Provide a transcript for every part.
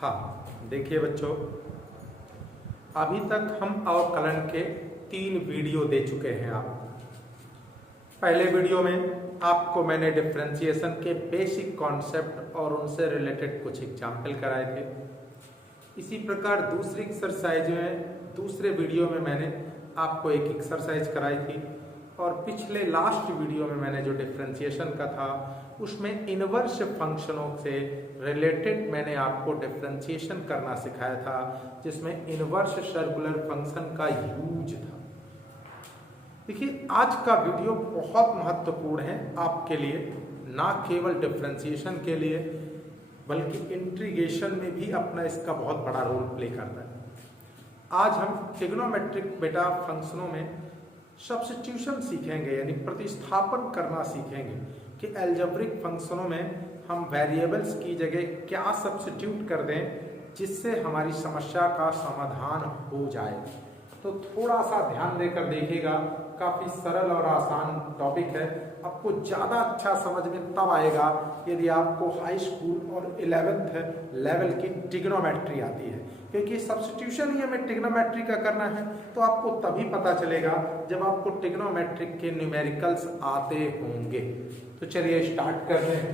हाँ, देखिए बच्चों, अभी तक हम अवकलन के 3 वीडियो दे चुके हैं आपको। पहले वीडियो में आपको मैंने डिफरेंशिएशन के बेसिक कॉन्सेप्ट और उनसे रिलेटेड कुछ एग्जाम्पल कराए थे। इसी प्रकार दूसरी एक्सरसाइज में दूसरे वीडियो में मैंने आपको एक एक्सरसाइज कराई थी और पिछले लास्ट वीडियो में मैंने जो डिफरेंशिएशन का था उसमें इनवर्स फंक्शनों से रिलेटेड मैंने आपको डिफरेंशिएशन करना सिखाया था, जिसमें इनवर्स सर्कुलर फंक्शन का यूज था। देखिए, आज का वीडियो बहुत महत्वपूर्ण है आपके लिए, ना केवल डिफरेंशिएशन के लिए बल्कि इंटीग्रेशन में भी अपना इसका बहुत बड़ा रोल प्ले करता है। आज हम ट्रिग्नोमेट्रिक बेटा फंक्शनों में सब्स्टिट्यूशन सीखेंगे, यानी प्रतिस्थापन करना सीखेंगे कि अलजेब्रिक फंक्शनों में हम वेरिएबल्स की जगह क्या सब्स्टिट्यूट कर दें जिससे हमारी समस्या का समाधान हो जाए। तो थोड़ा सा ध्यान देकर देखिएगा, काफी सरल और आसान टॉपिक है। आपको ज़्यादा अच्छा समझ में तब आएगा यदि आपको हाई स्कूल और 11th लेवल की ट्रिग्नोमेट्री आती है, क्योंकि सब्स्टिट्यूशन ही हमें ट्रिग्नोमेट्री का करना है। तो आपको तभी पता चलेगा जब आपको ट्रिग्नोमेट्रिक के न्यूमेरिकल्स आते होंगे। तो चलिए स्टार्ट करते हैं।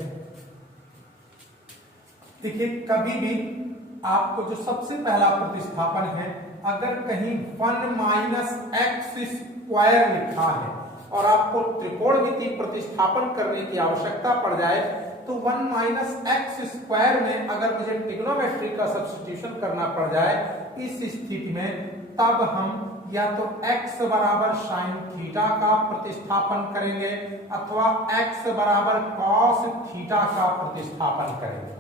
देखिए, कभी भी आपको जो सबसे पहला प्रतिस्थापन है, अगर कहीं 1 - x² लिखा है और आपको त्रिकोणमिति प्रतिस्थापन करने की आवश्यकता पड़ जाए तो 1 - x² में अगर मुझे ट्रिग्नोमेट्री का सब्स्टिट्यूशन करना पड़ जाए, इस स्थिति में तब हम या तो x बराबर साइन थीटा का प्रतिस्थापन करेंगे अथवा x बराबर कॉस थीटा का प्रतिस्थापन करेंगे।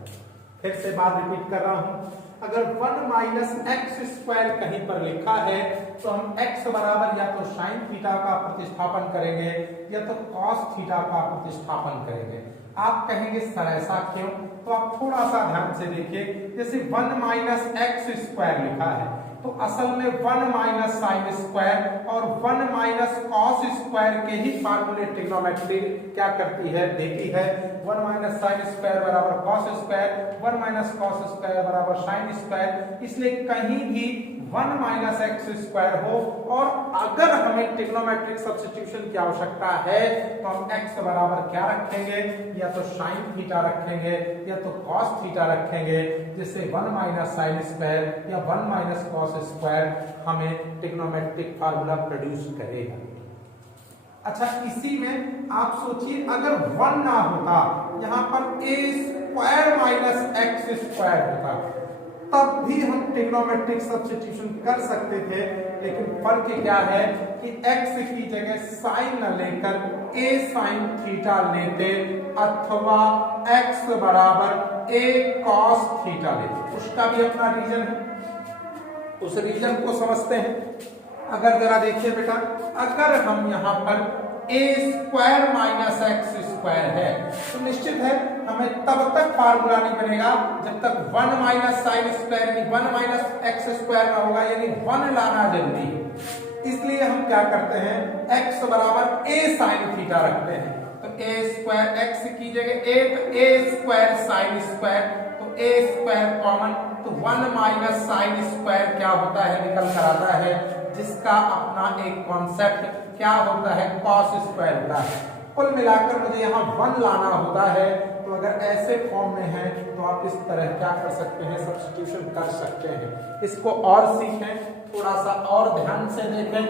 फिर से बात रिपीट कर रहा हूं, अगर 1 - x² कहीं पर लिखा है तो हम x बराबर या तो साइन थीटा का प्रतिस्थापन करेंगे या तो कॉस थीटा का प्रतिस्थापन करेंगे। आप कहेंगे सर ऐसा क्यों? तो आप थोड़ा सा ध्यान से देखिए, जैसे 1 - x² लिखा है तो असल में 1 - sin² और 1 - cos² के ही फार्मूले ट्रिग्नोमेट्री क्या करती है, देती है। 1 - sin² बराबर cos², 1 - cos² बराबर sin²। इसलिए कहीं भी 1 - x² हो और अगर हमें ट्रिग्नोमेट्रिक सब्स्टिट्यूशन की आवश्यकता है तो हम x बराबर क्या रखेंगे, या तो sin थीटा रखेंगे या तो cos थीटा रखेंगे, जिससे 1 - sin² या 1 - cos² हमें ट्रिग्नोमेट्रिक फार्मूला प्रोड्यूस करेगा। अच्छा, इसी में आप सोचिए अगर 1 ना होता, यहां पर a² - x² होता, तब भी हम ट्रिग्नोमेट्रिक सब्स्टिट्यूशन कर सकते थे। लेकिन फर्क क्या है कि x की जगह साइन न लेकर a sin थीटा लेते अथवा x बराबर a cos थीटा लेते। उसका भी अपना रीजन है, उस रीजन को समझते हैं। अगर जरा देखिए बेटा, अगर हम यहाँ पर a² - x² है तो निश्चित है हमें तब तक फार्मूला नहीं बनेगा जब तक 1 - sin² यानी 1 - x² ना होगा, यानी 1 लाना जरूरी है। इसलिए हम क्या करते हैं, x बराबर a sin थीटा रखते हैं। तो a² x की जगह a, तो a² sin², तो a² कॉमन, तो 1 - sin² क्या होता है, निकल कर आता है, जिसका अपना एक कॉन्सेप्ट क्या होता है, cos² होता है। कुल मिलाकर मुझे यहाँ 1 लाना होता है। तो अगर ऐसे फॉर्म में है तो आप इस तरह क्या कर सकते हैं, सब्स्टिट्यूशन कर सकते हैं। इसको और सीखें, थोड़ा सा और ध्यान से देखें।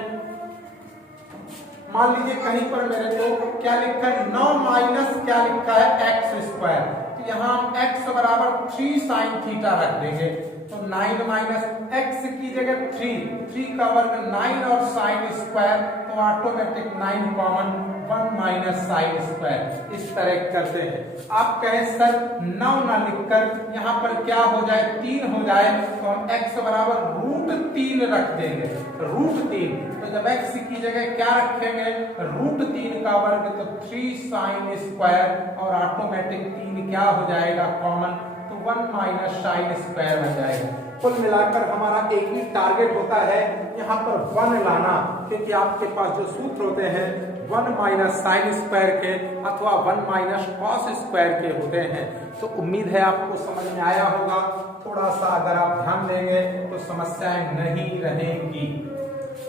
मान लीजिए कहीं पर मेरे को क्या लिखा है, 9 क्या लिखा है, x²। तो यहाँ हम x बराबर 3 sin थीटा रख देंगे। तो 9 - x की जगह 3 का वर्ग 9 और sin², तो ऑटोमेटिक 9 कॉमन, 1 - sin²। इस तरह करते हैं। आप कहें सर 9 ना लिखकर यहाँ पर क्या हो जाए, 3 हो जाए, तो हम x बराबर √3 रख देंगे। √3, तो जब x की जगह क्या रखेंगे, √3 का वर्ग, तो 3 sin² और ऑटोमेटिक 3 क्या हो जाएगा, कॉमन, तो 1 - sin² बन जाएगा। कुल मिलाकर हमारा एक ही टारगेट होता है, यहाँ पर 1 लाना, क्योंकि आपके पास जो सूत्र होते हैं 1 माइनस साइन स्क्वायर के अथवा 1 माइनस कॉस स्क्वायर के होते हैं। तो उम्मीद है आपको समझ में आया होगा। थोड़ा सा अगर आप ध्यान देंगे तो समस्याएं नहीं रहेंगी।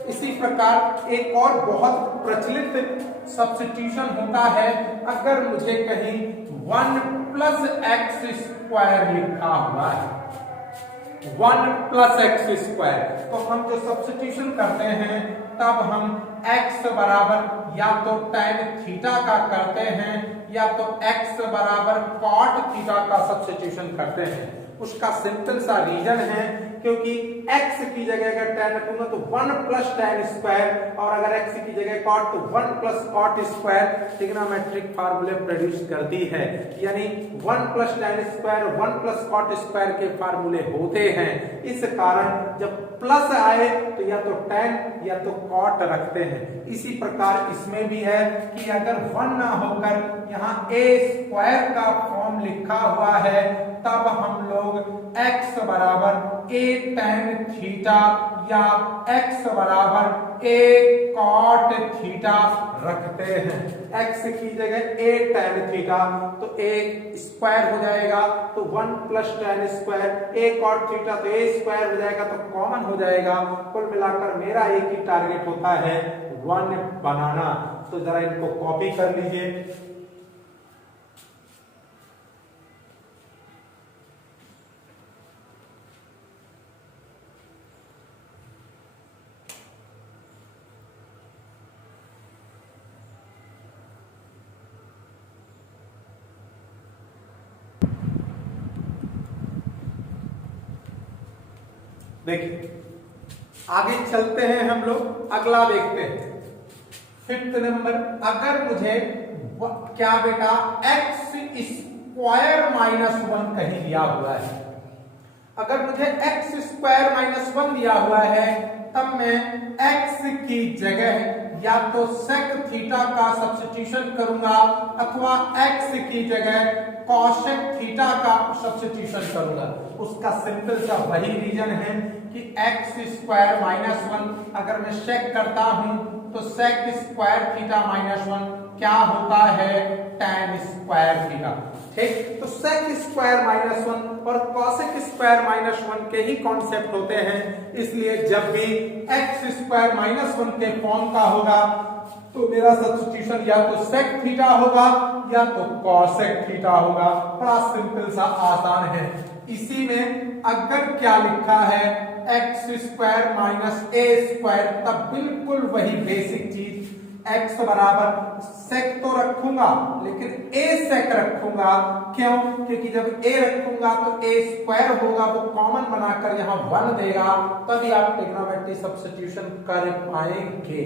इसी प्रकार एक और बहुत प्रचलित सब्स्टिट्यूशन होता है, अगर मुझे कहीं 1 प्लस एक्स स्क्वायर लिखा हुआ है, 1 प्लस एक्स स्क्वायर, तो हम जो सब्स्टिट्यूशन करते हैं तब हम x बराबर या तो tan थीटा का करते हैं या तो x बराबर cot थीटा का सब्स्टिट्यूशन करते हैं। उसका सिंपल सा रीजन है, क्योंकि x की जगह अगर tan रखूंगा तो 1 प्लस tan स्क्वायर, और अगर x की जगह cot तो 1 प्लस cot स्क्वायर ट्रिग्नोमेट्रिक फार्मूले प्रोड्यूस करती है। यानी 1 plus tan square 1 plus cot square के फार्मूले होते हैं। इस कारण जब प्लस आए तो या तो tan या तो cot रखते हैं। इसी प्रकार इसमें भी है कि अगर 1 ना होकर यहाँ a स्क्वायर का फॉर्म लिखा हुआ है, तब हम लोग x बराबर a tan थीटा या x बराबर a cot थीटा रखते हैं। x की जगह a tan थीटा तो a स्क्वायर हो जाएगा, तो 1 plus tan square, a cot theta तो a स्क्वायर हो जाएगा, तो कॉमन हो जाएगा। कुल मिलाकर मेरा एक ही टारगेट होता है 1 बनाना। तो जरा इनको कॉपी कर लीजिए। देखिए आगे चलते हैं, हम लोग अगला देखते हैं। 5th नंबर, अगर मुझे क्या बेटा x स्क्वायर माइनस 1 कहीं दिया हुआ है, अगर मुझे x स्क्वायर माइनस 1 दिया हुआ है, तब मैं x की जगह या तो sec थीटा का सब्स्टिट्यूशन करूंगा अथवा x की जगह cosec थीटा का सब्स्टिट्यूशन करूंगा। उसका सिंपल सा वही रीजन है कि x स्क्वायर माइनस 1 अगर मैं sec करता हूं तो sec स्क्वायर थीटा माइनस 1 क्या होता है, tan स्क्वायर थीटा। ठीक, तो sec स्क्वायर माइनस 1 और cosec स्क्वायर माइनस 1 के ही कॉन्सेप्ट होते हैं। इसलिए जब भी x स्क्वायर माइनस 1 के फॉर्म का होगा तो मेरा सब्स्टिट्यूशन या तो sec थीटा होगा या तो cosec थीटा होगा। बड़ा सिंपल सा आसान है। इसी में अगर क्या लिखा है x square minus a square, तब बिल्कुल वही बेसिक चीज x बराबर sec तो रखूंगा लेकिन a sec रखूंगा। क्यों? क्योंकि जब a रखूंगा तो a स्क्वायर होगा, वो कॉमन बनाकर यहाँ 1 देगा, तभी आप ट्रिग्नोमेट्रिक सब्स्टिट्यूशन कर पाएंगे।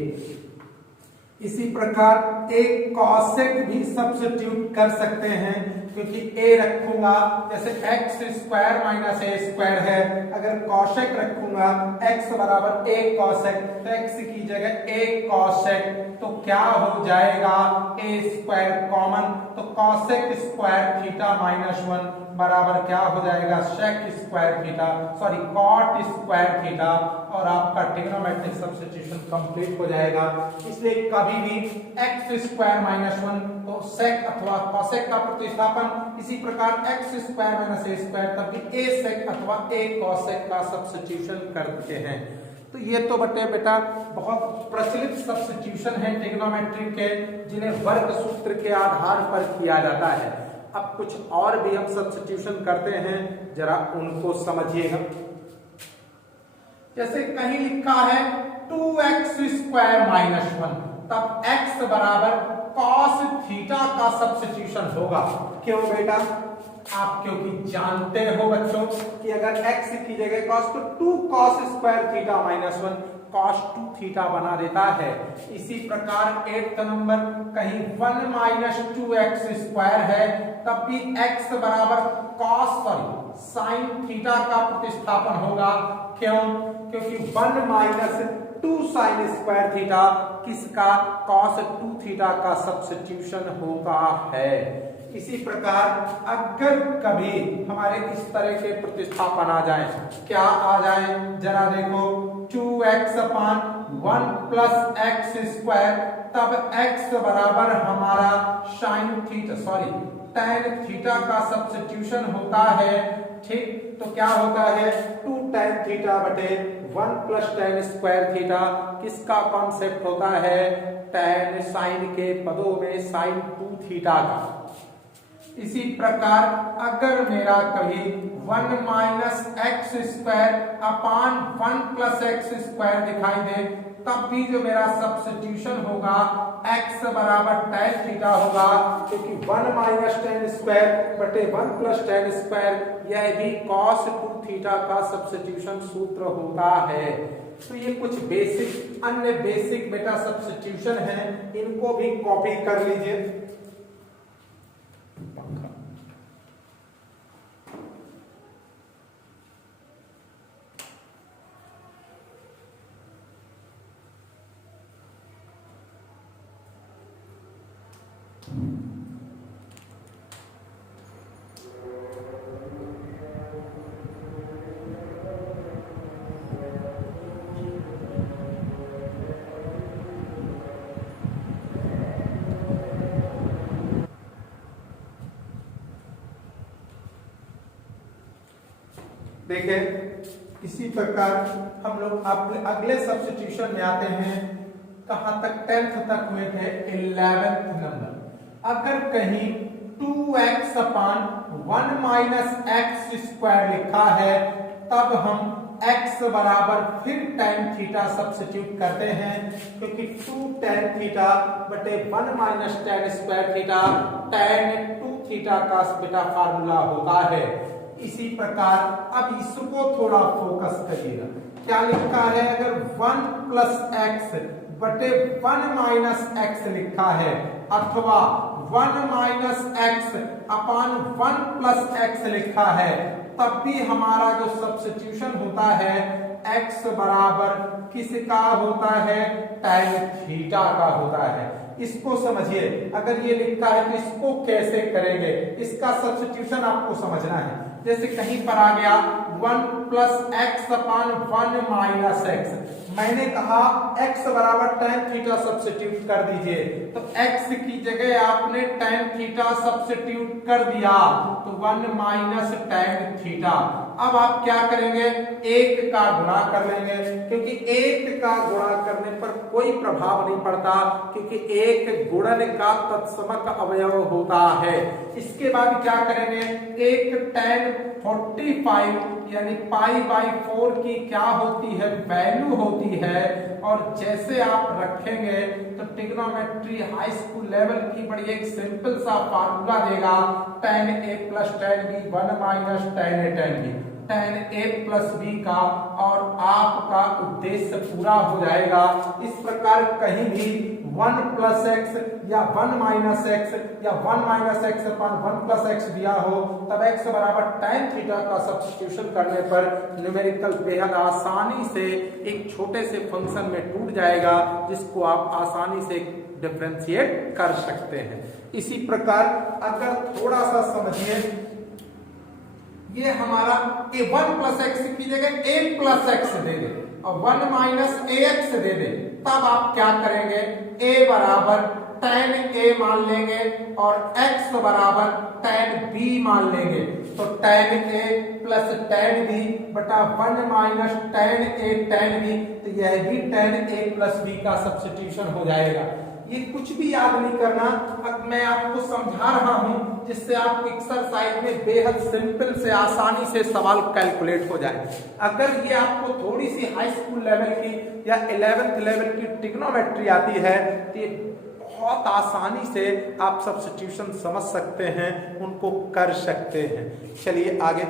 इसी प्रकार एक cosec भी सब्स्टिट्यूट कर सकते हैं, क्योंकि a रखूंगा, जैसे x square minus a square है, अगर cosec रखूंगा x बराबर a cosec, तो x की जगह a cosec, तो क्या हो जाएगा a स्क्वायर कॉमन, तो cosec स्क्वायर थीटा माइनस 1 बराबर क्या हो जाएगा sec square theta, sorry cot square theta, और आपका ट्रिग्नोमेट्रिक सब्स्टिट्यूशन कंप्लीट हो जाएगा। इसलिए कभी भी x स्क्वायर माइनस 1 तो sec अथवा cosec का प्रतिस्थापन, इसी प्रकार x square minus a square तब भी a sec अथवा a cosec का सब्स्टिट्यूशन करते हैं। तो ये तो बेटा बहुत प्रचलित सब्स्टिट्यूशन है ट्रिग्नोमेट्री के, जिन्हें वर्ग सूत्र के आधार पर किया जाता है। अब कुछ और भी हम सब्स्टिट्यूशन करते हैं, जरा उनको समझिएगा। जैसे कहीं लिखा है 2x स्क्वायर माइनस 1, तब x बराबर cos थीटा का सब्स्टिट्यूशन होगा। क्यों बेटा? आप क्योंकि जानते हो बच्चों कि अगर x की जगह cos तो 2 cos square theta minus 1 cos 2 theta बना देता है। इसी प्रकार 8th नंबर, कहीं 1 माइनस 2x स्क्वायर है, तब भी x बराबर साइन थीटा का प्रतिस्थापन होगा। क्यों? क्योंकि 1 माइनस 2 साइन स्क्वायर थीटा किसका, cos 2 थीटा का सब्स्टिट्यूशन होगा है। इसी प्रकार अगर कभी हमारे इस तरह के प्रतिस्थापन आ जाए, क्या आ जाए जरा देखो, 2x अपान 1 प्लस एक्स स्क्वायर, तब x बराबर हमारा sine theta sorry tan theta का सब्स्टिट्यूशन होता है, ठीक। तो क्या होता है 2 tan थीटा बटे 1 प्लस tan स्क्वायर थीटा, किसका कॉन्सेप्ट होता है, tan साइन के पदों में साइन 2 थीटा का। इसी प्रकार अगर मेरा कभी 1 minus x square upon 1 plus x square दिखाई दे, तब भी जो मेरा सब्स्टिट्यूशन होगा x बराबर tan थीटा होगा, क्योंकि 1 माइनस tan स्क्वायर बटे 1 प्लस tan स्क्वायर यह भी cos 2 थीटा का सब्स्टिट्यूशन सूत्र होता है। तो ये कुछ बेसिक अन्य बेसिक बेटा सब्स्टिट्यूशन है, इनको भी कॉपी कर लीजिए। देखें इसी प्रकार हम लोग अगले सब्स्टिट्यूशन में आते हैं, कहां तक 10th तक हुए थे, 11th नंबर। अगर कहीं 2x अपान 1 माइनस एक्स स्क्वायर लिखा है, तब हम x बराबर फिर tan थीटा सब्स्टिट्यूट करते हैं, क्योंकि 2 tan थीटा बटे 1 minus tan square theta tan 2 theta का बेटा फार्मूला होता है। इसी प्रकार अब इसको थोड़ा फोकस करिएगा, क्या लिखा है, अगर 1 प्लस एक्स बटे 1 माइनस एक्स लिखा है, अथवा 1 माइनस एक्स अपान 1 प्लस एक्स लिखा है, तब भी हमारा जो सब्स्टिट्यूशन होता है x बराबर किसका होता है, tan थीटा का होता है। इसको समझिए, अगर ये लिखा है तो इसको कैसे करेंगे, इसका सब्स्टिट्यूशन आपको समझना है। जैसे कहीं पर आ गया 1 प्लस एक्स अपान 1 माइनस एक्स, मैंने कहा x बराबर tan थीटा सब्स्टिट्यूट कर दीजिए, तो x की जगह आपने tan थीटा सब्स्टिट्यूट कर दिया, तो 1 माइनस tan थीटा। अब आप क्या करेंगे, एक का गुणा कर लेंगे, क्योंकि एक का गुणा करने पर कोई प्रभाव नहीं पड़ता, क्योंकि एक गुणन का तत्समक अवयव होता है। इसके बाद क्या करेंगे, एक tan 45 यानी पाई बाई 4 की क्या होती है, वैल्यू होती है, और जैसे आप रखेंगे तो ट्रिग्नोमेट्री हाई स्कूल लेवल की बड़ी एक सिंपल सा फार्मूला देगा, tan a plus tan b 1 minus tan a tan b, tan a plus b का, और आपका उद्देश्य पूरा हो जाएगा। इस प्रकार कहीं भी 1 प्लस एक्स या 1 माइनस एक्स या 1 माइनस एक्स अपान 1 प्लस एक्स दिया हो, तब x बराबर tan थीटा का सब्स्टिट्यूशन करने पर न्यूमेरिकल बेहद आसानी से एक छोटे से फंक्शन में टूट जाएगा, जिसको आप आसानी से डिफरेंशिएट कर सकते हैं। इसी प्रकार अगर थोड़ा सा समझिए, ये हमारा a1 प्लस एक्स की जगह a प्लस एक्स दे दे और 1 माइनस ax दे दे, तब आप क्या करेंगे, a बराबर tan a मान लेंगे और x बराबर tan b मान लेंगे, तो tan a plus tan b बटा 1 minus tan a tan b, तो यह भी tan a प्लस b का सब्स्टिट्यूशन हो जाएगा। ये कुछ भी याद नहीं करना, अब मैं आपको समझा रहा हूं जिससे आप एक्सरसाइज में बेहद सिंपल से आसानी से सवाल कैलकुलेट हो जाए। अगर ये आपको थोड़ी सी हाई स्कूल लेवल की या 11th लेवल की ट्रिग्नोमेट्री आती है, तो ये बहुत आसानी से आप सब्स्टिट्यूशन समझ सकते हैं, उनको कर सकते हैं। चलिए आगे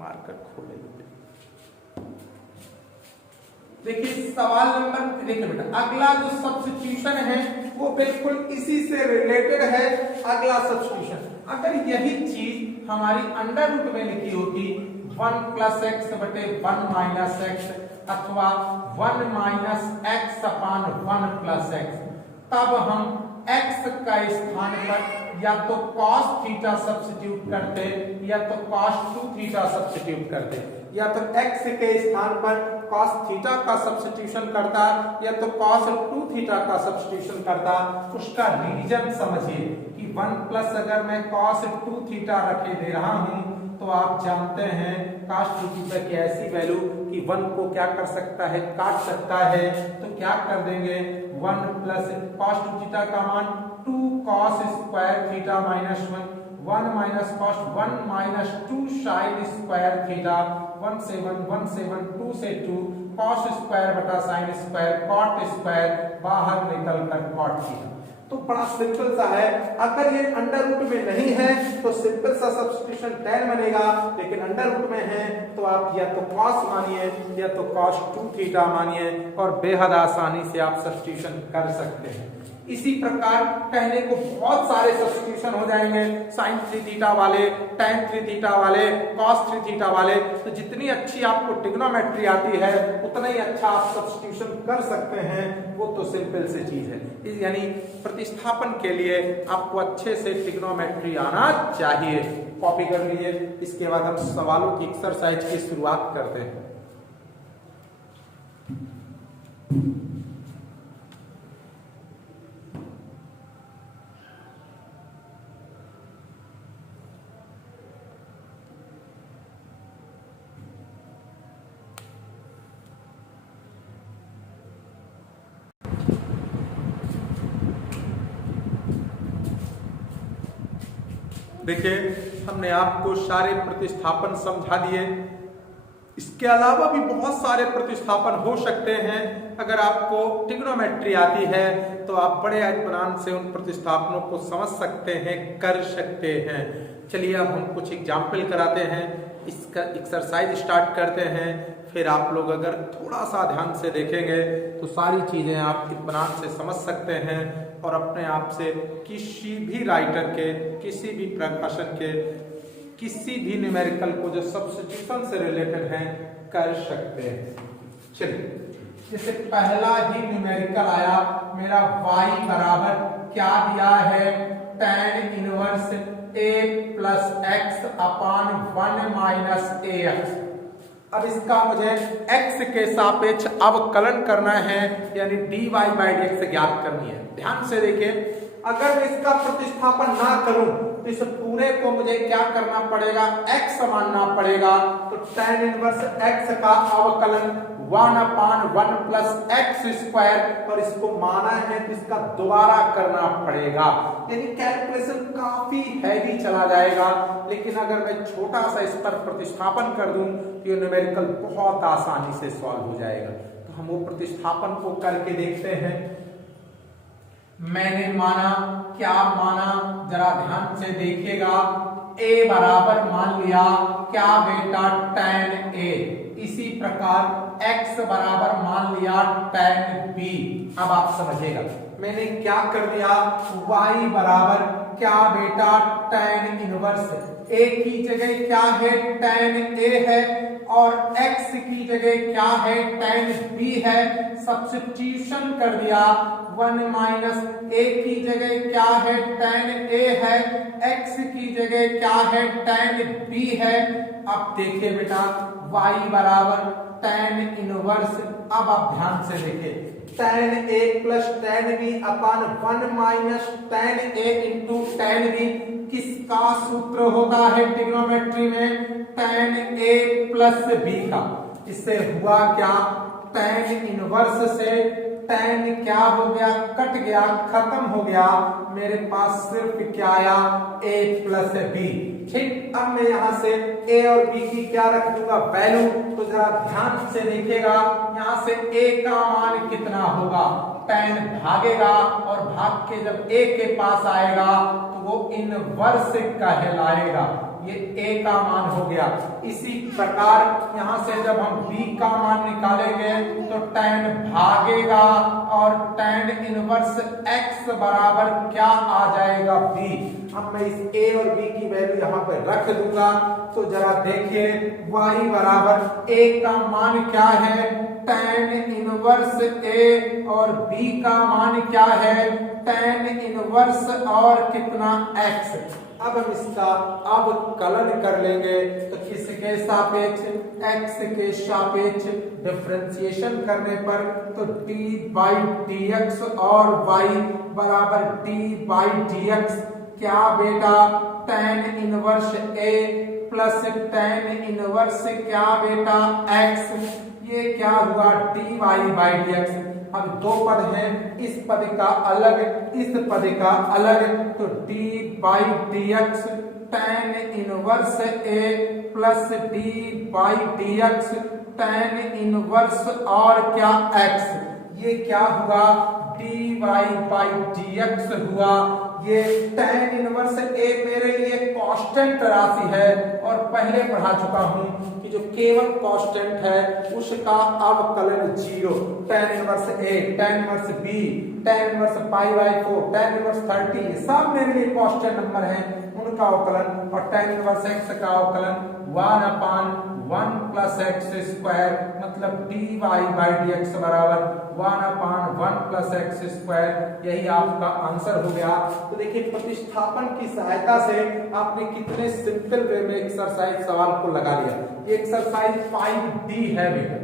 मार्कर खोलेंगे। देखिए सवाल नंबर, देखिए बेटा अगला जो सब्स्टिट्यूशन है वो बिल्कुल इसी से रिलेटेड है। अगला सब्स्टिट्यूशन, अगर यही चीज हमारी अंडर रूट में लिखी होती 1 प्लस एक्स बटे 1 माइनस एक्स अथवा 1 माइनस एक्स अपान 1 प्लस एक्स, तब हम x का स्थान पर या तो cos थीटा सब्स्टिट्यूट करते या तो cos 2 थीटा सब्स्टिट्यूट करते, या तो x के स्थान पर cos थीटा का सब्स्टिट्यूशन करता या तो cos 2 थीटा का सब्स्टिट्यूशन करता। उसका रीजन समझिए कि 1 प्लस अगर मैं cos 2 थीटा रखे दे रहा हूं तो आप जानते हैं cos 2 थीटा की ऐसी वैल्यू कि 1 को क्या कर सकता है, काट सकता है। तो क्या कर देंगे, 1 प्लस cos 2 थीटा का मान 2 cos square theta minus 1 minus cos 1 minus 2 sin square theta, 1 से 1 2 से 2 cos स्क्वायर बटा sin स्क्वायर cot स्क्वायर, बाहर निकल कर cot थीटा। तो बड़ा सिंपल सा है। अगर ये अंडर रूट में नहीं है तो सिंपल सा सब्स्टिट्यूशन tan बनेगा, लेकिन अंडर रूट में है तो आप या तो cos मानिए या तो cos 2 थीटा मानिए और बेहद आसानी से आप सब्स्टिट्यूशन कर सकते हैं। इसी प्रकार कहने को बहुत सारे सब्स्टिट्यूशन हो जाएंगे, sin 3 थीटा वाले, tan 3 थीटा वाले, cos 3 थीटा वाले। तो जितनी अच्छी आपको ट्रिग्नोमेट्री आती है उतना ही अच्छा आप सब्स्टिट्यूशन कर सकते हैं, वो तो सिंपल सी चीज है। यानी प्रतिस्थापन के लिए आपको अच्छे से ट्रिग्नोमेट्री आना चाहिए। कॉपी कर लीजिए। इसके बाद हम सवालों की एक्सरसाइज की शुरुआत करते हैं। देखिए, हमने आपको सारे प्रतिस्थापन समझा दिए। इसके अलावा भी बहुत सारे प्रतिस्थापन हो सकते हैं। अगर आपको ट्रिग्नोमेट्री आती है तो आप बड़े इत्मीनान से उन प्रतिस्थापनों को समझ सकते हैं, कर सकते हैं। चलिए अब हम कुछ एग्जाम्पल कराते हैं, इसका एक्सरसाइज स्टार्ट करते हैं। फिर आप लोग अगर थोड़ा सा ध्यान से देखेंगे तो सारी चीजें आप इत्मीनान से समझ सकते हैं और अपने आप से किसी भी राइटर के, किसी भी प्रकाशन के, किसी भी न्यूमेरिकल को जो सब्स्टिट्यूशन से रिलेटेड है कर सकते हैं। चलिए, जैसे पहला ही न्यूमेरिकल आया मेरा y बराबर क्या दिया है, tan inverse a plus x upon 1 minus ax। अब इसका मुझे x के सापेक्ष अवकलन करना है, यानी dy बाई dx ज्ञात करनी है। ध्यान से देखिए, अगर मैं इसका प्रतिस्थापन ना करूं तो इस पूरे को मुझे क्या करना पड़ेगा, x मानना पड़ेगा। तो tan इनवर्स x का अवकलन 1 अपान 1 प्लस एक्स स्क्वायर, और इसको माना है तो इसका दोबारा करना पड़ेगा। यानी कैलकुलेशन काफी हैवी चला जाएगा, लेकिन अगर मैं छोटा सा इस पर प्रतिस्थापन कर दूं तो ये न्यूमेरिकल बहुत आसानी से सॉल्व हो जाएगा। तो हम वो प्रतिस्थापन को करके देखते हैं। मैंने माना, क्या माना, जरा ध्यान से देखिएगा। a बराबर मान लिया क्या बेटा, tan a। इसी प्रकार x बराबर मान लिया tan b। अब आप समझिएगा, मैंने क्या कर दिया, y बराबर क्या बेटा, tan इनवर्स a की जगह क्या है, tan a है, और x की जगह क्या है, tan b है। सब्स्टिट्यूशन कर दिया, 1 माइनस a की जगह क्या है, tan a है, x की जगह क्या है, tan b है। अब देखिए बेटा, y बराबर tan इनवर्स, अब आप ध्यान से देखिए, tan a plus tan b upon 1 minus tan a into tan b किसका सूत्र होता है ट्रिग्नोमेट्री में, tan a प्लस b का। इससे हुआ क्या, tan इनवर्स से tan क्या हो गया, कट गया, खत्म हो गया। मेरे पास सिर्फ क्या आया, a प्लस b। ठीक, अब मैं यहां से a और b की क्या रख दूंगा, वैल्यू। तो जरा ध्यान से देखिएगा, यहां से a का मान कितना होगा, tan भागेगा और भाग के जब a के पास आएगा तो वो इनवर्स कहलाएगा। ये a का मान हो गया। इसी प्रकार यहां से जब हम b का मान निकालेंगे तो tan भागेगा और tan इनवर्स x बराबर क्या आ जाएगा b। अब मैं इस a और b की वैल्यू यहाँ पे रख दूंगा तो जरा देखिए y बराबर a का मान क्या है tan इनवर्स a और b का मान क्या है tan इनवर्स और कितना x। अब हम इसका अवकलन कर लेंगे तो किसके सापेक्ष x के सापेक्ष डिफरेंशिएशन करने पर तो d बाई dx और y बराबर d बाई dx क्या बेटा tan inverse a plus tan inverse क्या बेटा x, ये क्या हुआ dy बाई dx। अब दो पद हैं, इस पद का अलग इस पद का अलग, तो d by dx tan inverse a plus d by dx tan inverse और क्या x, ये क्या हुआ dy बाई dx हुआ। ये tan इनवर्स a मेरे लिए कांस्टेंट राशि है और पहले पढ़ा चुका हूं कि जो केवल कांस्टेंट है उसका अवकलन 0। tan inverse a, tan inverse b, tan inverse pi by 4, tan inverse 30 ये सब मेरे लिए कांस्टेंट नंबर हैं, उनका अवकलन। और tan इनवर्स x का अवकलन 1/1 प्लस एक्स स्क्वायर मतलब dy बाई dx बराबर 1/1 प्लस एक्स स्क्वायर, यही आपका आंसर हो गया। तो देखिए प्रतिस्थापन की सहायता से आपने कितने सिंपल वे में एक्सरसाइज सवाल को लगा लिया। ये एक्सरसाइज 5D है बेटा,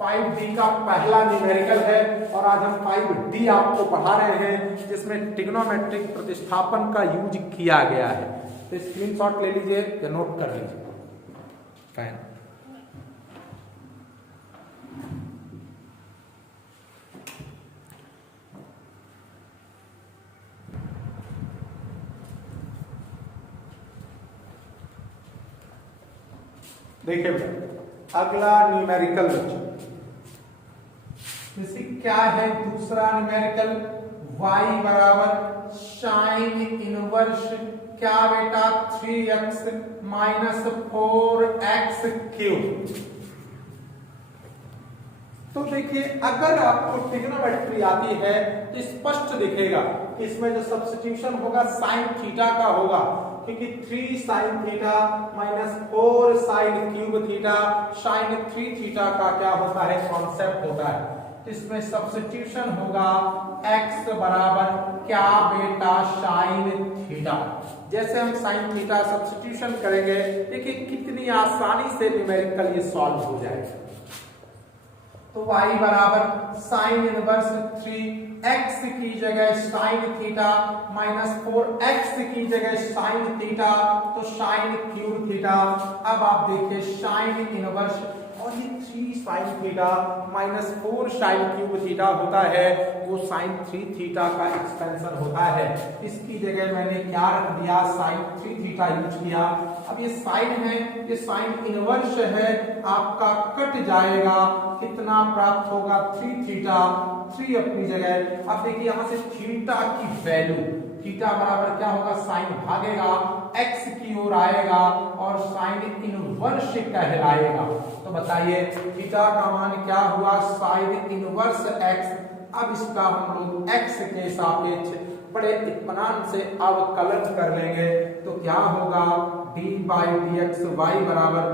5D का पहला न्यूमेरिकल है और आज हम 5D आपको पढ़ा रहे हैं जिसमें ट्रिग्नोमेट्रिक प्रतिस्थापन का यूज किया गया है। तो स्क्रीनशॉट ले लीजिए या नोट कर लीजिए। फाइन, देखिए अगला न्यूमेरिकल जैसे क्या है दूसरा न्यूमेरिकल y बराबर साइन इनवर्स क्या बेटा 3x माइनस 4x क्यूब। तो देखिए अगर आपको ट्रिग्नोमेट्री आती है तो स्पष्ट दिखेगा इसमें जो सब्स्टिट्यूशन होगा साइन थीटा का होगा, क्योंकि 3 sine theta minus 4 sine cube theta sine 3 theta का क्या होता है कॉन्सेप्ट होता है। इसमें सब्स्टिट्यूशन होगा x बराबर क्या बेटा साइन थीटा। जैसे हम साइन थीटा सब्स्टिट्यूशन करेंगे देखिए कितनी आसानी से न्यूमेरिकल ये सॉल्व हो जाएगा। तो y बराबर साइन इनवर्स 3x की जगह साइन थीटा माइनस 4x की जगह साइन थीटा तो साइन क्यूब थीटा। अब आप देखिए साइन इनवर्स और ये 3 sine theta minus 4 sine cube theta होता है वो साइन 3 थीटा का एक्सपेंशन होता है। इसकी जगह मैंने क्या रख दिया साइन 3 थीटा यूज किया। अब ये साइन है, ये साइन इनवर्स है, आपका कट जाएगा, कितना प्राप्त होगा 3 थीटा, 3 अपनी जगह। अब देखिए यहां से थीटा की वैल्यू थीटा बराबर क्या होगा साइन भागेगा x की ओर आएगा और साइन इनवर्स कहलाएगा। तो बताइए थीटा का मान क्या हुआ साइन इनवर्स x। अब इसका हम लोग x के सापेक्ष बड़े इत्मीनान से अवकलन कर लेंगे तो क्या होगा d बाई dx y बराबर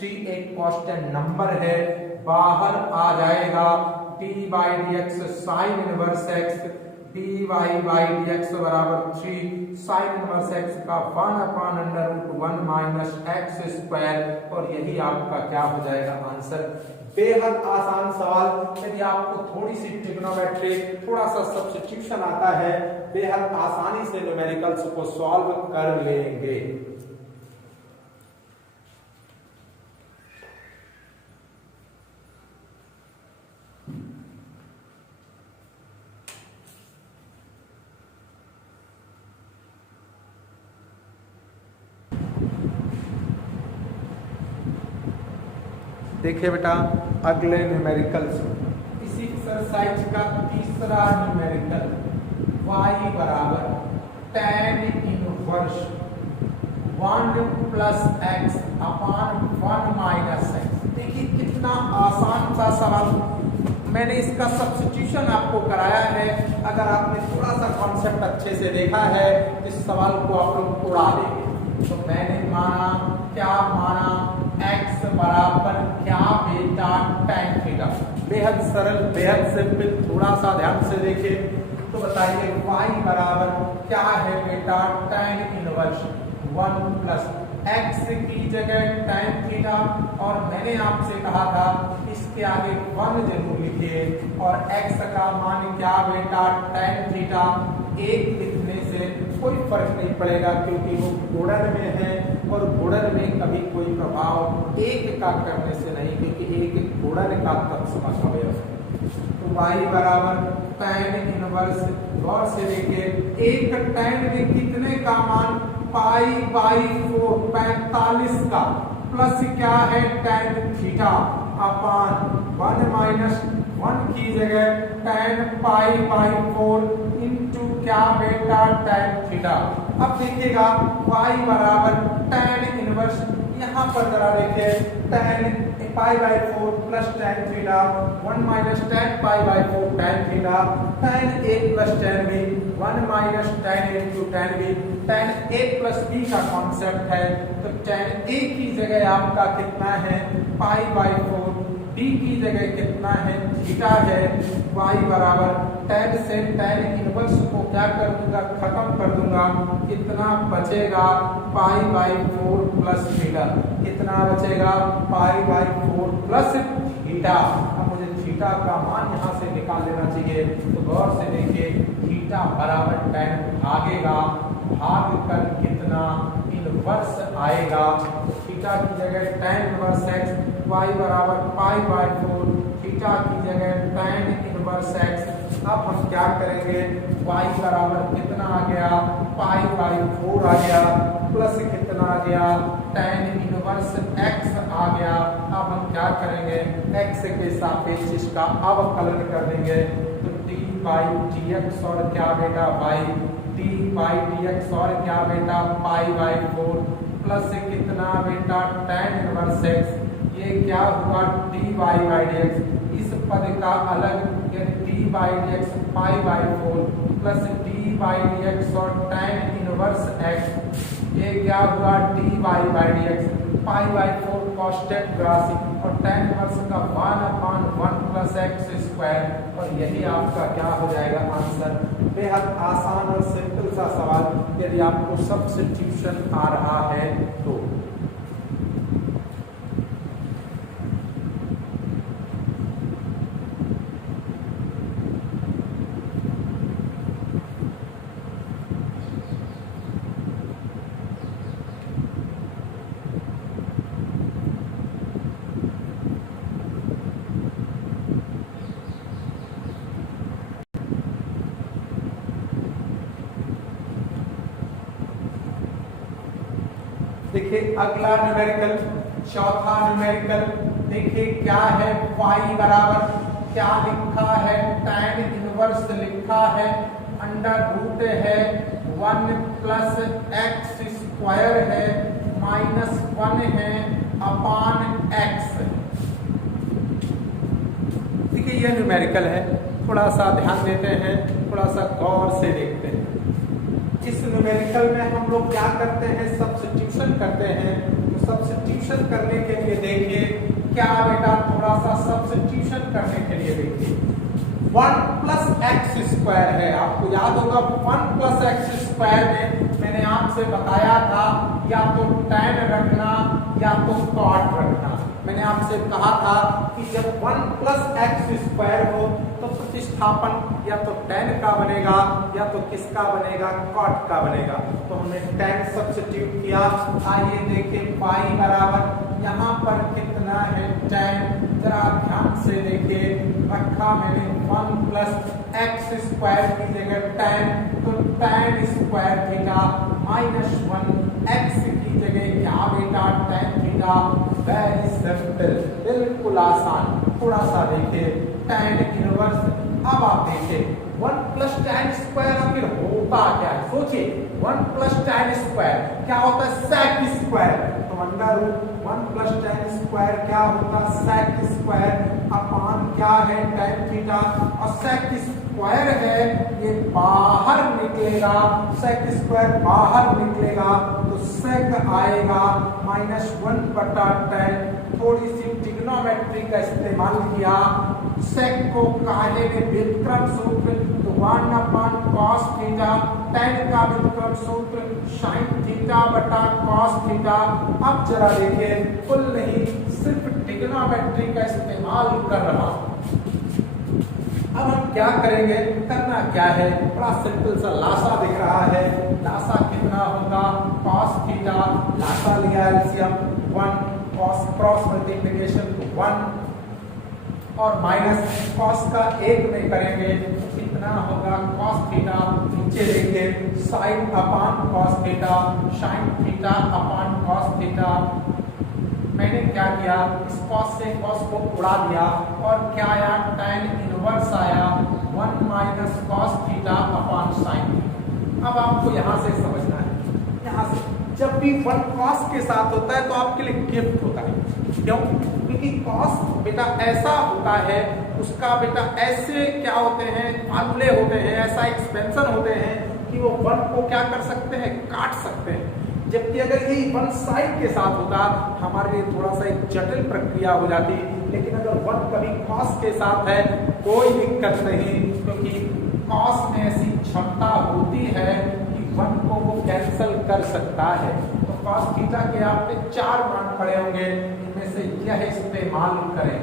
3 एक कांस्टेंट नंबर है, बाहर आ जाएगा d by dx sine inverse x dy by dx बराबर 3 साइन इनवर्स x का 1/√1 माइनस एक्स स्क्वायर और यही आपका क्या हो जाएगा आंसर। बेहद आसान सवाल। यदि आपको थोड़ी सी ट्रिग्नोमेट्री थोड़ा सा सब्स्टिट्यूशन आता है बेहद आसानी से न्यूमेरिकल्स को सॉल्व कर लेंगे। देखिए बेटा अगले न्यूमेरिकल्स इसी एक्सरसाइज का तीसरा न्यूमेरिकल y बराबर tan इनवर्स 1 प्लस एक्स अपान 1 माइनस एक्स। देखिए कितना आसान सा सवाल, मैंने इसका सब्स्टिट्यूशन आपको कराया है। अगर आपने थोड़ा सा कॉन्सेप्ट अच्छे से देखा है इस सवाल को आप लोग उड़ा देंगे। तो मैंने माना, क्या माना, x बराबर क्या बेटा tan थीटा। बेहद सरल, बेहद सिंपल, थोड़ा सा ध्यान से देखिए। तो बताइए y बराबर क्या है बेटा tan इनवर्स 1 प्लस x की जगह tan थीटा, और मैंने आपसे कहा था इसके आगे 1 जरूर लिखिए, और x का मान क्या बेटा tan थीटा। एक लिखने से कोई फर्क नहीं पड़ेगा क्योंकि वो गुणन में है, और गुणन में कभी कोई प्रभाव एक का करने से नहीं, क्योंकि एक गुणन का तत्समक अवयव है। तो y बराबर tan इनवर्स, गौर से देखिए, एक tan में कितने का मान पाई बाई 4 45 का, प्लस क्या है tan थीटा अपान 1 माइनस 1 की जगह tan पाई बाई 4 इंटू क्या बेटा tan थीटा। अब देखिएगा y बराबर tan इनवर्स, यहाँ पर जरा देखिए tan pi by 4 plus tan theta 1 minus tan pi by 4 tan theta, tan a plus tan b 1 minus tan a into tan b, tan a plus b का concept है। तो tan a की जगह आपका कितना है पाई बाई 4, b की जगह कितना है थीटा है। y बराबर tan से tan इनवर्स को क्या कर दूंगा, खत्म कर दूंगा, कितना बचेगा पाई बाई 4 प्लस थीटा, कितना बचेगा पाई बाई 4 प्लस थीटा। अब मुझे थीटा का मान यहाँ से निकाल लेना चाहिए। तो गौर से देखिए थीटा बराबर tan भागेगा, भाग कर कितना इनवर्स आएगा। तो थीटा की जगह tan इनवर्स x, y बराबर पाई बाई 4, थीटा की जगह tan इनवर्स x। अब हम क्या करेंगे, y बराबर कितना आ गया पाई बाई 4 आ गया, प्लस कितना आ गया tan इनवर्स x आ गया। अब हम क्या करेंगे, x के सापेक्ष इसका अवकलन कर देंगे। तो d बाई dx और क्या बेटा बाई d बाई dx और क्या बेटा पाई बाई 4, प्लस कितना बेटा tan इनवर्स x, ये क्या हुआ d बाई dx, इस पद का अलग d by dx pi by 4 plus d by dx और tan इनवर्स x, ये क्या हुआ d by dx pi by 4 constant राशि, और tan इनवर्स का 1 अपान 1 प्लस एक्स स्क्वायर, और यही आपका क्या हो जाएगा आंसर। बेहद आसान और सिंपल सा सवाल, यदि आपको सब्स्टिट्यूशन आ रहा है तो। देखिए अगला न्यूमेरिकल, चौथा न्यूमेरिकल, देखिए क्या है, y बराबर क्या लिखा है tan इनवर्स लिखा है, अंडर रूट है 1 प्लस एक्स स्क्वायर है माइनस 1 है अपान x। देखिए यह न्यूमेरिकल है, थोड़ा सा ध्यान देते हैं, थोड़ा सा गौर से देखते हैं। इस न्यूमेरिकल में हम लोग क्या करते हैं, सब्स्टिट्यूशन करते हैं। तो सब्स्टिट्यूशन करने के लिए देखिए क्या बेटा, थोड़ा सा सब्स्टिट्यूशन करने के लिए देखिए 1 प्लस एक्स स्क्वायर है, आपको याद होगा 1 प्लस एक्स स्क्वायर में मैंने आपसे बताया था या तो tan रखना या तो cot रखना। मैंने आपसे कहा था कि जब 1 प्लस एक्स स्क्वायर हो तो प्रतिस्थापन या तो tan का बनेगा या तो किसका बनेगा, cot का बनेगा। तो हमने tan सब्स्टिट्यूट किया। आइए देखें y बराबर यहाँ पर कितना है tan, जरा ध्यान से देखिए, रखा मैंने 1 प्लस एक्स स्क्वायर की जगह tan, तो tan square theta minus 1 x की जगह क्या बेटा tan थीटा। वेरी सिंपल, बिल्कुल आसान। थोड़ा सा देखिए tan इनवर्स, अब आप देखिए 1 प्लस tan स्क्वायर आखिर होता क्या है, सोचिए 1 प्लस tan स्क्वायर क्या होता है sec स्क्वायर, तो under root 1 plus tan square क्या होता है sec स्क्वायर अपान क्या है tan थीटा, और sec स्क्वायर है ये बाहर निकलेगा, sec स्क्वायर बाहर निकलेगा तो sec आएगा -1 बटा tan। थोड़ी सी ट्रिग्नोमेट्री का इस्तेमाल किया, sec को कहा व्युत्क्रम सूत्र, तो 1 अपान cos थीटा, tan का व्युत्क्रम सूत्र sin थीटा बटा cos थीटा। अब जरा देखिए कुल नहीं सिर्फ ट्रिग्नोमेट्री का इस्तेमाल कर रहा हूं। अब हम क्या करेंगे, करना क्या है, बड़ा सिंपल सा लासा दिख रहा है, लासा कितना होगा cos थीटा, लासा लिया एलसीएम 1, cos क्रॉस मल्टीप्लिकेशन तो 1 और माइनस cos का 1 में करेंगे तो कितना होगा cos थीटा, नीचे देखिए sin अपान cos theta, sin theta upon cos theta. मैंने क्या किया, इस cos से cos को उड़ा दिया और क्या आया tan इनवर्स आया 1 minus cos theta upon sin। अब आपको यहां से समझना है, यहां से जब भी 1 cos के साथ होता है तो आपके लिए गिफ्ट होता है, क्यों, क्योंकि cos बेटा ऐसा होता है, उसका बेटा ऐसे क्या होते हैं फार्मूले होते हैं, ऐसा एक्सपेंशन होते हैं कि वो 1 को क्या कर सकते हैं, काट सकते हैं। जबकि अगर ये 1 साइड के साथ होता हमारे लिए थोड़ा सा एक जटिल प्रक्रिया हो जाती, लेकिन अगर 1 कभी cos के साथ है कोई दिक्कत नहीं, क्योंकि cos में ऐसी क्षमता होती है कि 1 को वो कैंसिल कर सकता है। तो cos थीटा के आपने 4 मान पड़े होंगे, इनमें से यह इस्तेमाल करें।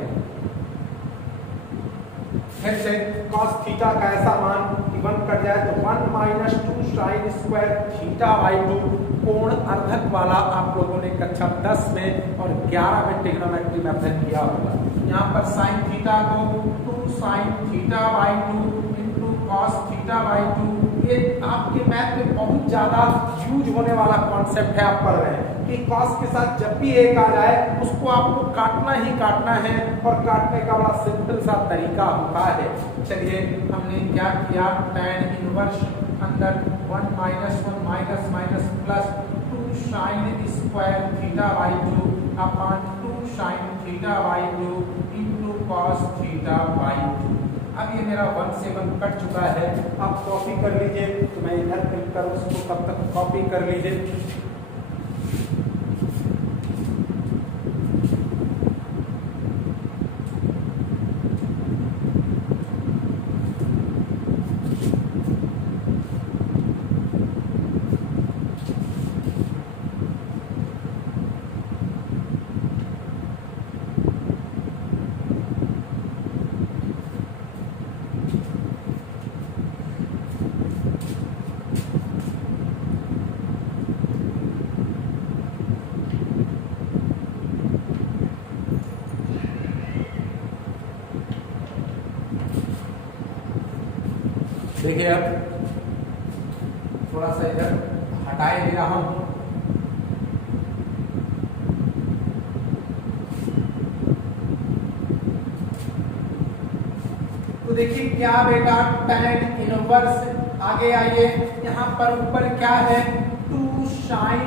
फिर से cos थीटा का ऐसा मान कि 1 कट जाए तो 1 minus 2 sin square theta by 2, कोण अर्धक वाला आप लोगों ने कक्षा 10 में और 11 में ट्रिग्नोमेट्री में अध्ययन किया होगा। यहाँ पर sin थीटा को 2 sin theta by 2 into cos theta by 2, ये आपके मैथ में बहुत ज्यादा यूज होने वाला कॉन्सेप्ट है, आप पढ़ रहे हैं कि cos के साथ जब भी एक आ जाए उसको आपको काटना ही काटना है, और काटने का बड़ा सिंपल सा तरीका होता है। चलिए हमने क्या किया, tan इनवर्स अंदर 1 minus 1 minus minus plus 2 sin square theta by 2 upon 2 sin theta by 2 into cos theta by 2। अब ये मेरा 1 से 1 कट चुका है, आप कॉपी कर लीजिए, तो मैं इधर क्लिक करूँ उसको, तब तक कॉपी कर लीजिए। देखिए अब थोड़ा सा इधर हटाए दे रहा हूं, तो देखिए क्या बेटा tan इनवर्स, आगे आइए यहाँ पर ऊपर क्या है 2 sin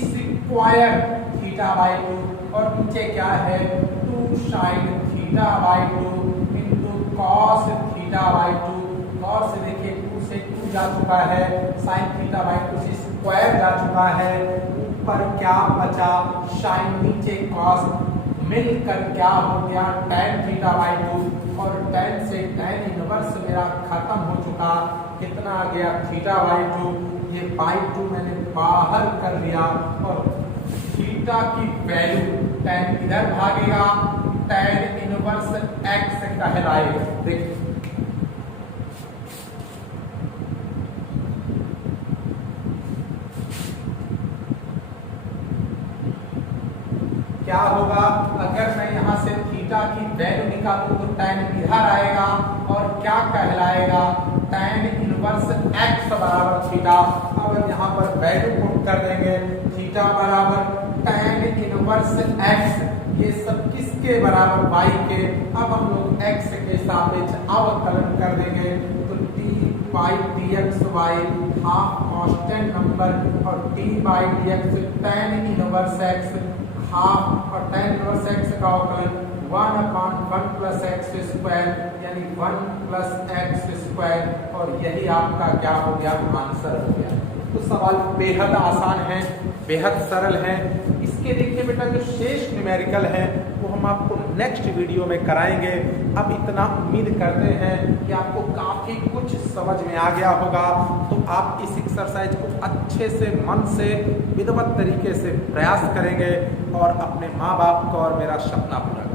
स्क्वायर थीटा बाई 2 और नीचे क्या है 2 sin theta by 2 into cos theta by 2। और से देखिए 2 से 2 जा चुका है, sin थीटा बाई 2 से स्क्वायर जा चुका है, ऊपर क्या बचा sin नीचे cos, मिलकर क्या हो गया tan थीटा बाई 2, और tan से tan इनवर्स मेरा खत्म हो चुका, कितना आ गया थीटा बाई 2, ये बाई 2 मैंने बाहर कर दिया, और थीटा की वैल्यू tan इधर भागेगा, tan इनवर्स x कहलाएगा। देखिए क्या होगा, अगर मैं यहाँ से थीटा की वैल्यू निकालूं तो tan इधर आएगा और क्या कहलाएगा tan इनवर्स x बराबर थीटा। अब यहाँ पर वैल्यू पुट कर देंगे, थीटा बराबर tan इनवर्स x, ये सब किसके बराबर y के। अब हम लोग x के सापेक्ष अवकलन कर देंगे तो d by dx y half constant number और D by D X tan inverse X half और tan इनवर्स एक्स का अवकलन 1/1 प्लस एक्स स्क्वायर यानी 1 प्लस एक्स स्क्वायर और यही आपका क्या हो गया आंसर हो गया। तो सवाल बेहद आसान है, बेहद सरल है। इसके देखिए बेटा जो शेष न्यूमेरिकल है वो हम आपको नेक्स्ट वीडियो में कराएंगे। अब इतना उम्मीद करते हैं कि आपको काफी कुछ समझ में आ गया होगा। तो आप इस एक्सरसाइज को अच्छे से मन से विधिवत तरीके से प्रयास करेंगे और अपने माँ बाप का और मेरा सपना पूरा